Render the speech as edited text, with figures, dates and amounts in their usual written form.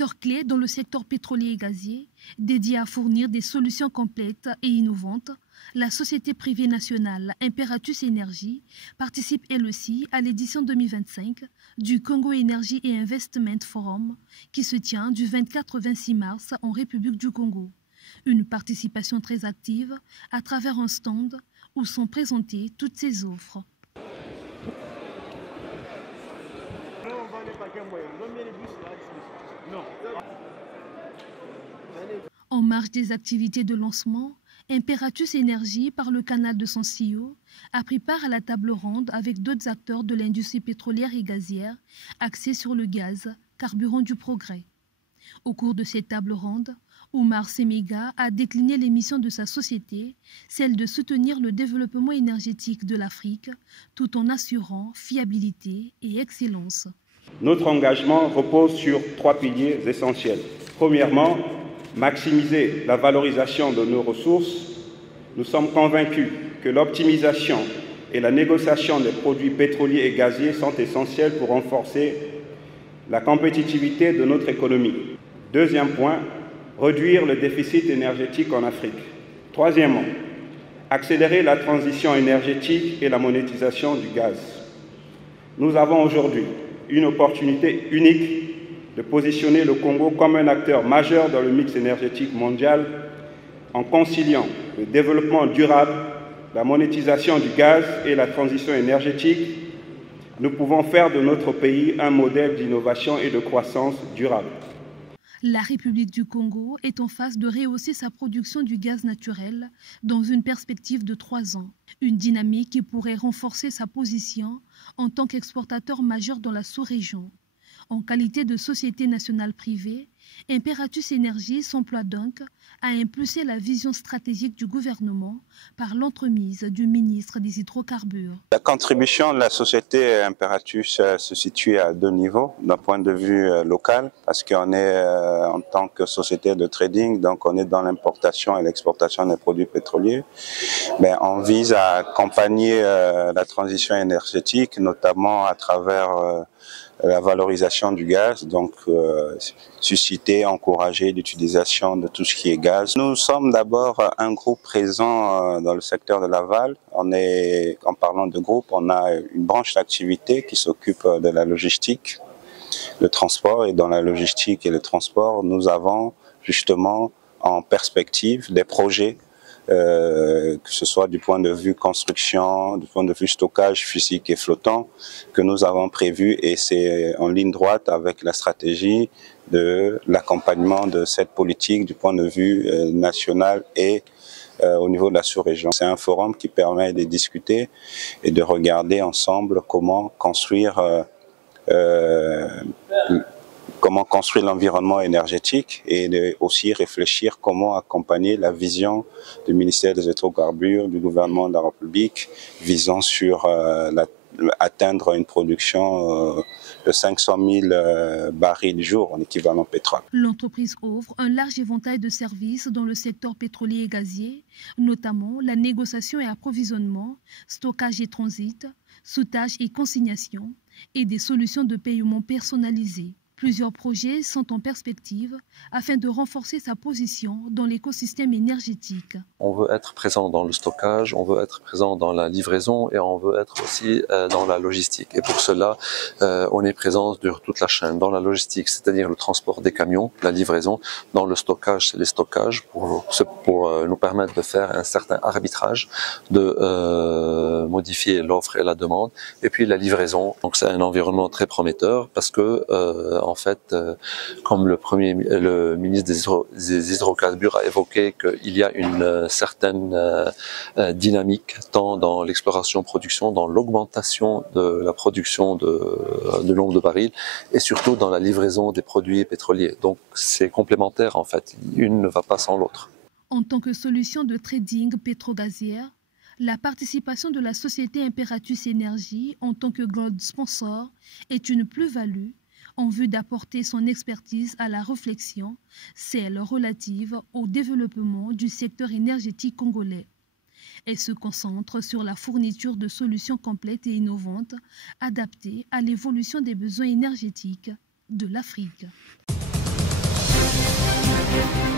Acteur clé dans le secteur pétrolier et gazier, dédié à fournir des solutions complètes et innovantes, la société privée nationale Imperatus Énergie participe elle aussi à l'édition 2025 du Congo Energy and Investment Forum qui se tient du 24 au 26 mars en République du Congo. Une participation très active à travers un stand où sont présentées toutes ces offres. En marge des activités de lancement, Imperatus Énergie, par le canal de son CEO, a pris part à la table ronde avec d'autres acteurs de l'industrie pétrolière et gazière, axés sur le gaz, carburant du progrès. Au cours de cette table ronde, Oumar Semega a décliné les missions de sa société, celle de soutenir le développement énergétique de l'Afrique, tout en assurant fiabilité et excellence. Notre engagement repose sur 3 piliers essentiels. Premièrement, maximiser la valorisation de nos ressources. Nous sommes convaincus que l'optimisation et la négociation des produits pétroliers et gaziers sont essentiels pour renforcer la compétitivité de notre économie. Deuxième point, réduire le déficit énergétique en Afrique. Troisièmement, accélérer la transition énergétique et la monétisation du gaz. Nous avons aujourd'hui une opportunité unique de positionner le Congo comme un acteur majeur dans le mix énergétique mondial en conciliant le développement durable, la monétisation du gaz et la transition énergétique. Nous pouvons faire de notre pays un modèle d'innovation et de croissance durable. La République du Congo est en phase de rehausser sa production du gaz naturel dans une perspective de 3 ans. Une dynamique qui pourrait renforcer sa position en tant qu'exportateur majeur dans la sous-région. En qualité de société nationale privée, Imperatus Énergie s'emploie donc à impulser la vision stratégique du gouvernement par l'entremise du ministre des Hydrocarbures. La contribution de la société Imperatus se situe à 2 niveaux, d'un point de vue local, parce qu'on est en tant que société de trading, donc on est dans l'importation et l'exportation des produits pétroliers. On vise à accompagner la transition énergétique, notamment à travers la valorisation du gaz, donc susciter, encourager l'utilisation de tout ce qui est gaz. Nous sommes d'abord un groupe présent dans le secteur de l'aval. En parlant de groupe, on a une branche d'activité qui s'occupe de la logistique, le transport, et dans la logistique et le transport, nous avons justement en perspective des projets que ce soit du point de vue construction, du point de vue stockage physique et flottant, que nous avons prévu, et c'est en ligne droite avec la stratégie de l'accompagnement de cette politique du point de vue national et au niveau de la sous-région. C'est un forum qui permet de discuter et de regarder ensemble comment construire l'environnement énergétique, et aussi réfléchir comment accompagner la vision du ministère des Hydrocarbures, du gouvernement de la République, visant sur atteindre une production de 500 000 barils jour en équivalent pétrole. L'entreprise offre un large éventail de services dans le secteur pétrolier et gazier, notamment la négociation et approvisionnement, stockage et transit, soudage et consignation, et des solutions de paiement personnalisées. Plusieurs projets sont en perspective afin de renforcer sa position dans l'écosystème énergétique. On veut être présent dans le stockage, on veut être présent dans la livraison, et on veut être aussi dans la logistique. Et pour cela, on est présent sur toute la chaîne. Dans la logistique, c'est-à-dire le transport des camions, la livraison. Dans le stockage, c'est les stockages pour nous permettre de faire un certain arbitrage, de modifier l'offre et la demande. Et puis la livraison. Donc c'est un environnement très prometteur parce que en fait, comme le ministre des Hydrocarbures a évoqué qu'il y a une certaine dynamique tant dans l'exploration-production, dans l'augmentation de la production de nombre de barils, et surtout dans la livraison des produits pétroliers. Donc c'est complémentaire en fait, une ne va pas sans l'autre. En tant que solution de trading pétrogazière, la participation de la société Imperatus Énergie en tant que gold sponsor est une plus-value en vue d'apporter son expertise à la réflexion, celle relative au développement du secteur énergétique congolais. Elle se concentre sur la fourniture de solutions complètes et innovantes, adaptées à l'évolution des besoins énergétiques de l'Afrique. Merci.